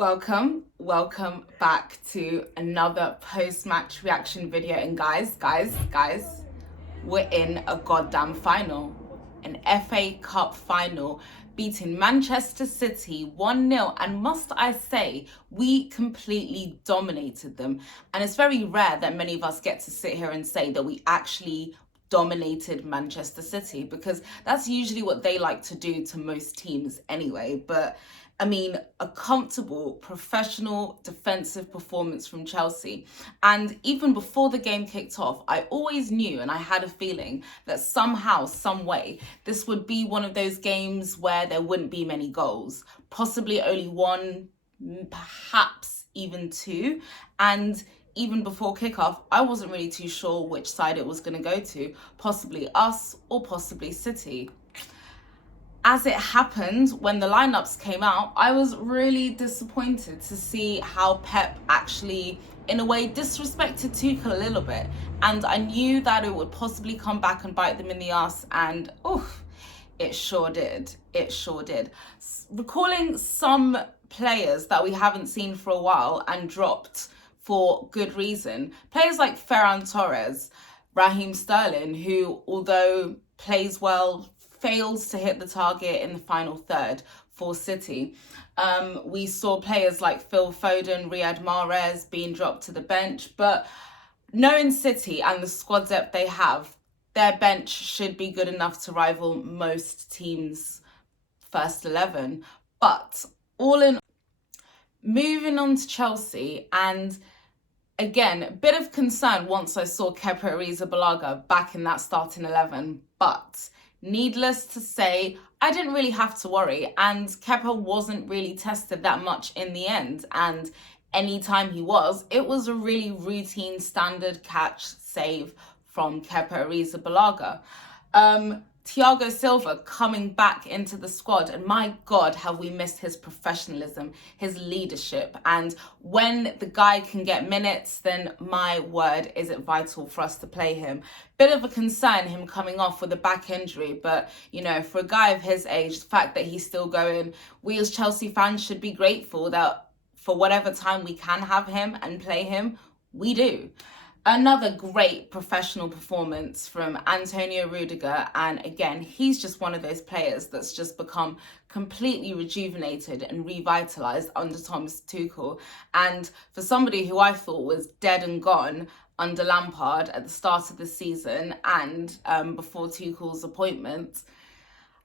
Welcome back to another post-match reaction video. And guys, we're in a goddamn final. An FA Cup final, beating Manchester City 1-0. And must I say, we completely dominated them. And it's very rare that many of us get to sit here and say that we actually dominated Manchester City, because that's usually what they like to do to most teams anyway. But I mean, a comfortable, professional, defensive performance from Chelsea. And even before the game kicked off, I always knew and I had a feeling that somehow, some way, this would be one of those games where there wouldn't be many goals. Possibly only one, perhaps even two. And even before kickoff, I wasn't really too sure which side it was going to go to. Possibly us or possibly City. As it happened, when the lineups came out, I was really disappointed to see how Pep actually, in a way, disrespected Tuchel a little bit. And I knew that it would possibly come back and bite them in the ass, and it sure did. It sure did. Recalling some players that we haven't seen for a while and dropped for good reason. Players like Ferran Torres, Raheem Sterling, who, although plays well, fails to hit the target in the final third for City. We saw players like Phil Foden, Riyad Mahrez being dropped to the bench, but knowing City and the squad depth they have, their bench should be good enough to rival most teams' first 11. But all in, moving on to Chelsea, and again, a bit of concern once I saw Kepa Arrizabalaga back in that starting 11, but needless to say, I didn't really have to worry, and Kepa wasn't really tested that much in the end, and anytime he was, it was a really routine standard catch save from Kepa Arrizabalaga. Thiago Silva coming back into the squad, and my God, have we missed his professionalism, his leadership. And when the guy can get minutes, then my word, is it vital for us to play him. Bit of a concern, him coming off with a back injury, but you know, for a guy of his age, the fact that he's still going, we as Chelsea fans should be grateful that for whatever time we can have him and play him, we do. Another great professional performance from Antonio Rudiger, and again, he's just one of those players that's just become completely rejuvenated and revitalized under Thomas Tuchel. And for somebody who I thought was dead and gone under Lampard at the start of the season and before Tuchel's appointment,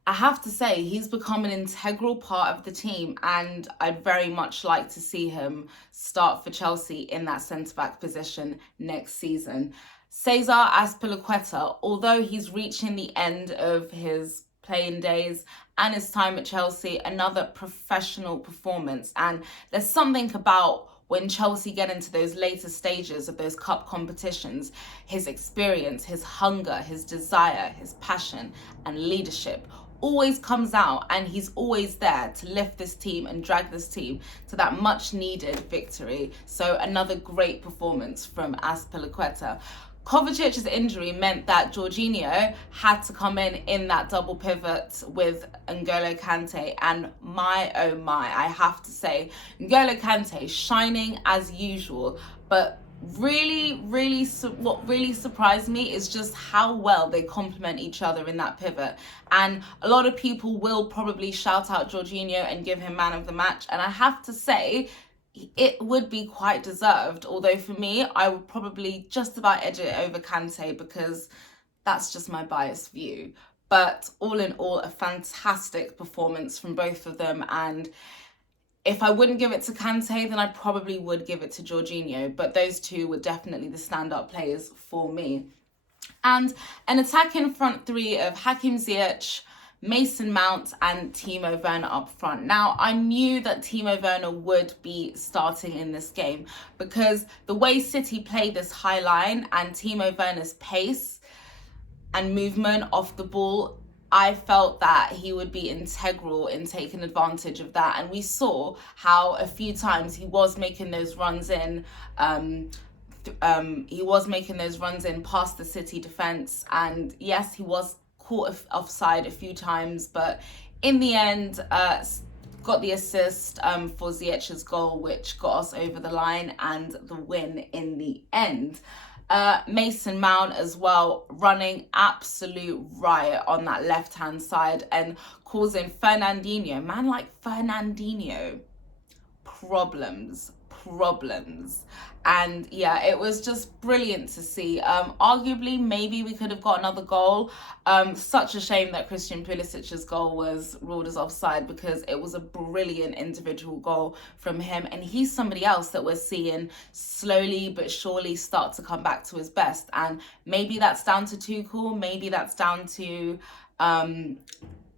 I have to say he's become an integral part of the team, and I'd very much like to see him start for Chelsea in that centre-back position next season. Cesar Azpilicueta, although he's reaching the end of his playing days and his time at Chelsea, another professional performance. And there's something about when Chelsea get into those later stages of those cup competitions, his experience, his hunger, his desire, his passion and leadership always comes out, and he's always there to lift this team and drag this team to that much needed victory. So another great performance from Azpilicueta. Kovacic's injury meant that Jorginho had to come in that double pivot with N'Golo Kante, and my oh my, I have to say, N'Golo Kante shining as usual, but what really surprised me is just how well they complement each other in that pivot. And a lot of people will probably shout out Jorginho and give him man of the match, and I have to say it would be quite deserved, although for me I would probably just about edge it over Kante, because that's just my biased view. But all in all, a fantastic performance from both of them, and if I wouldn't give it to Kante, then I probably would give it to Jorginho. But those two were definitely the stand-up players for me. And an attacking front three of Hakim Ziyech, Mason Mount and Timo Werner up front. Now, I knew that Timo Werner would be starting in this game, because the way City played this high line and Timo Werner's pace and movement off the ball, I felt that he would be integral in taking advantage of that. And we saw how a few times he was making those runs in. He was making those runs in past the City defence. And yes, he was caught offside a few times. But in the end, got the assist for Ziyech's goal, which got us over the line and the win in the end. Mason Mount as well, running absolute riot on that left-hand side and causing Fernandinho, man like Fernandinho, problems. And yeah, it was just brilliant to see. Arguably, maybe we could have got another goal. Such a shame that Christian Pulisic's goal was ruled as offside, because it was a brilliant individual goal from him, and he's somebody else that we're seeing slowly but surely start to come back to his best. And maybe that's down to Tuchel, maybe that's down to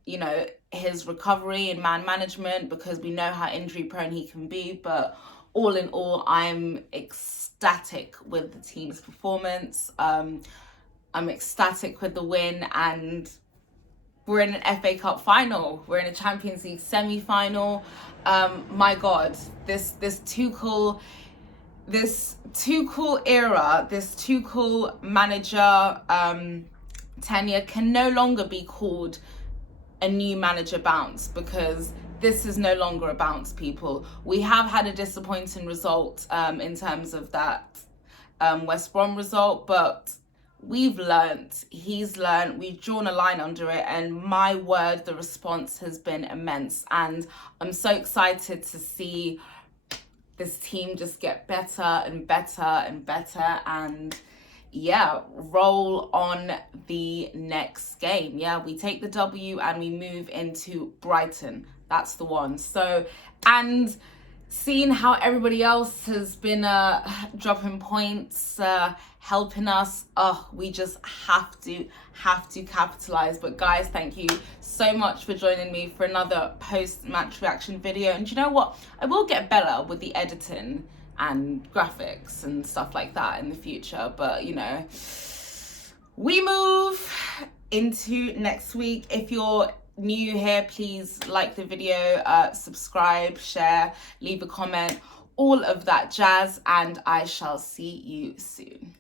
you know, his recovery and man management, because we know how injury prone he can be. But all in all, I'm ecstatic with the team's performance. I'm ecstatic with the win, and we're in an FA Cup final. We're in a Champions League semi-final. My God, this Tuchel era, this Tuchel manager tenure can no longer be called a new manager bounce, because this is no longer a bounce, people. We have had a disappointing result in terms of that West Brom result, but we've learnt, he's learnt, we've drawn a line under it, and my word, the response has been immense. And I'm so excited to see this team just get better and better and better, and yeah, roll on the next game. Yeah, we take the W and we move into Brighton. That's the one. So, and seeing how everybody else has been dropping points, helping us, we just have to capitalize. But guys, thank you so much for joining me for another post-match reaction video. And you know what? I will get better with the editing and graphics and stuff like that in the future, but you know, we move into next week. If you're new here, please like the video, subscribe, share, leave a comment, all of that jazz, and I shall see you soon.